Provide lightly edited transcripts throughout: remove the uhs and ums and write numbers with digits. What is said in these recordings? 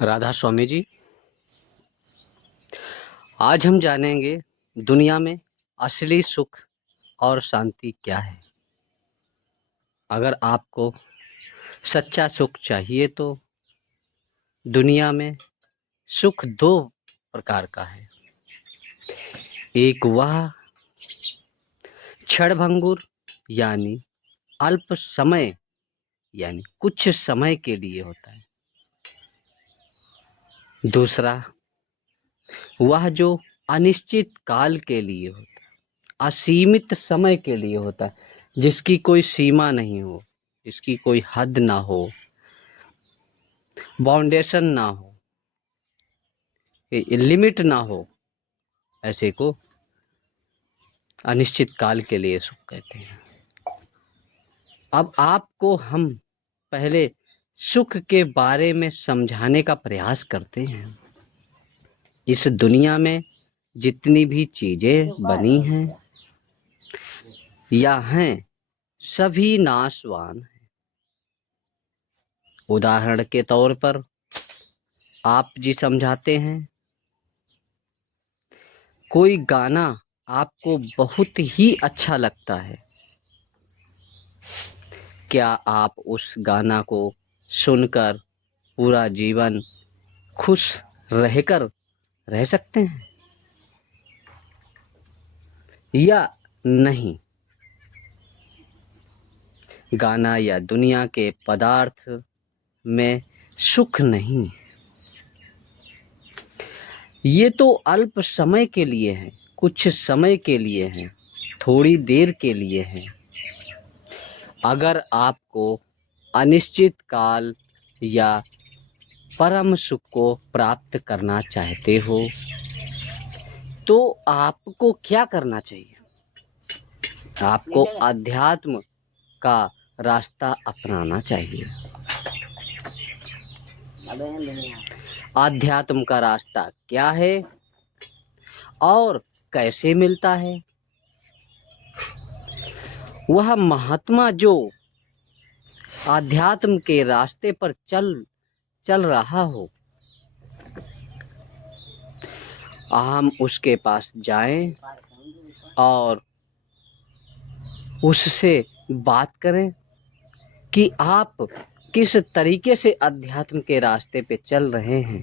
राधा स्वामी जी, आज हम जानेंगे दुनिया में असली सुख और शांति क्या है। अगर आपको सच्चा सुख चाहिए तो दुनिया में सुख दो प्रकार का है। एक वह क्षणभंगुर यानी अल्प समय यानी कुछ समय के लिए होता है। दूसरा वह जो अनिश्चित काल के लिए होता है, असीमित समय के लिए होता है, जिसकी कोई सीमा नहीं हो, जिसकी कोई हद ना हो, बाउंडेशन ना हो, लिमिट ना हो। ऐसे को अनिश्चित काल के लिए सुख कहते हैं। अब आपको हम पहले सुख के बारे में समझाने का प्रयास करते हैं। इस दुनिया में जितनी भी चीजें बनी हैं या हैं, सभी नाशवान हैं। उदाहरण के तौर पर आप जी समझाते हैं, कोई गाना आपको बहुत ही अच्छा लगता है, क्या आप उस गाना को सुनकर पूरा जीवन खुश रहकर रह सकते हैं या नहीं? गाना या दुनिया के पदार्थ में सुख नहीं। ये तो अल्प समय के लिए है, कुछ समय के लिए है, थोड़ी देर के लिए है। अगर आपको अनिश्चित काल या परम सुख को प्राप्त करना चाहते हो तो आपको क्या करना चाहिए? आपको अध्यात्म का रास्ता अपनाना चाहिए। अध्यात्म का रास्ता क्या है और कैसे मिलता है? वह महात्मा जो अध्यात्म के रास्ते पर चल रहा हो, हम उसके पास जाएं और उससे बात करें कि आप किस तरीके से अध्यात्म के रास्ते पे चल रहे हैं।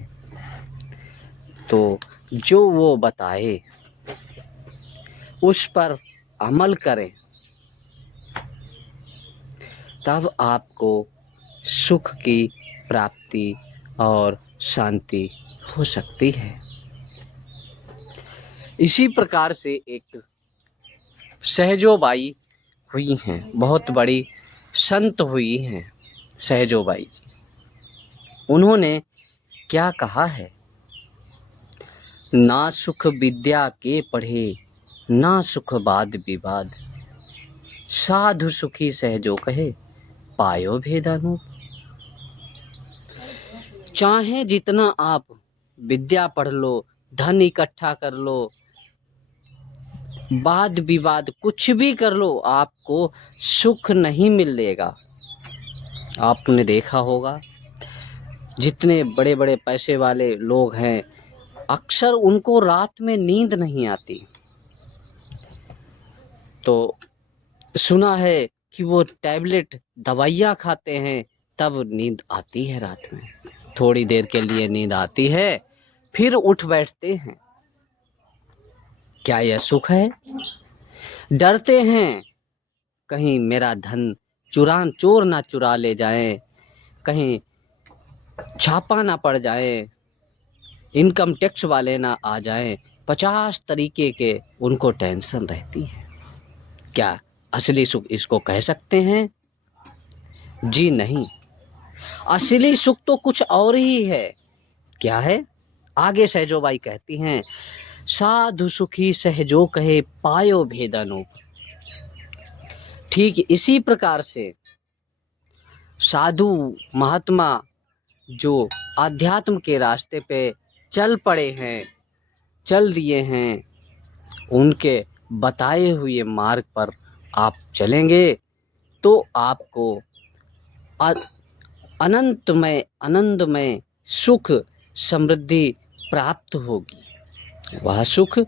तो जो वो बताए उस पर अमल करें, तब आपको सुख की प्राप्ति और शांति हो सकती है। इसी प्रकार से एक सहजोबाई हुई हैं, बहुत बड़ी संत हुई हैं सहजोबाई जी। उन्होंने क्या कहा है? ना सुख विद्या के पढ़े, ना सुख बाद विवाद, साधु सुखी सहजो कहे, पायो भेदानु। चाहे जितना आप विद्या पढ़ लो, धन इकट्ठा कर लो, वाद विवाद कुछ भी कर लो, आपको सुख नहीं मिलेगा। आपने देखा होगा जितने बड़े बड़े पैसे वाले लोग हैं, अक्सर उनको रात में नींद नहीं आती। तो सुना है कि वो टैबलेट दवाइयाँ खाते हैं, तब नींद आती है रात में। थोड़ी देर के लिए नींद आती है, फिर उठ बैठते हैं। क्या यह सुख है? डरते हैं कहीं मेरा धन चोर ना चुरा ले जाएं, कहीं छापा ना पड़ जाए, इनकम टैक्स वाले ना आ जाएं। 50 तरीके के उनको टेंशन रहती है। क्या असली सुख इसको कह सकते हैं? जी नहीं। असली सुख तो कुछ और ही है। क्या है? आगे सहजोबाई कहती हैं, साधु सुखी सहजो कहे, पायो भेदनु। ठीक इसी प्रकार से साधु महात्मा जो आध्यात्म के रास्ते पे चल पड़े हैं, चल दिए हैं, उनके बताए हुए मार्ग पर आप चलेंगे तो आपको अनंतमय आनंदमय सुख समृद्धि प्राप्त होगी। वह सुख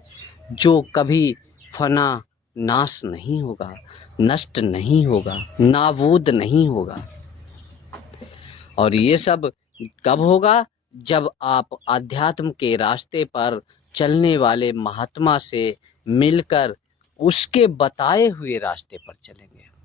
जो कभी फना नाश नहीं होगा, नष्ट नहीं होगा, नाबूद नहीं होगा। और ये सब कब होगा? जब आप अध्यात्म के रास्ते पर चलने वाले महात्मा से मिलकर उसके बताए हुए रास्ते पर चलेंगे।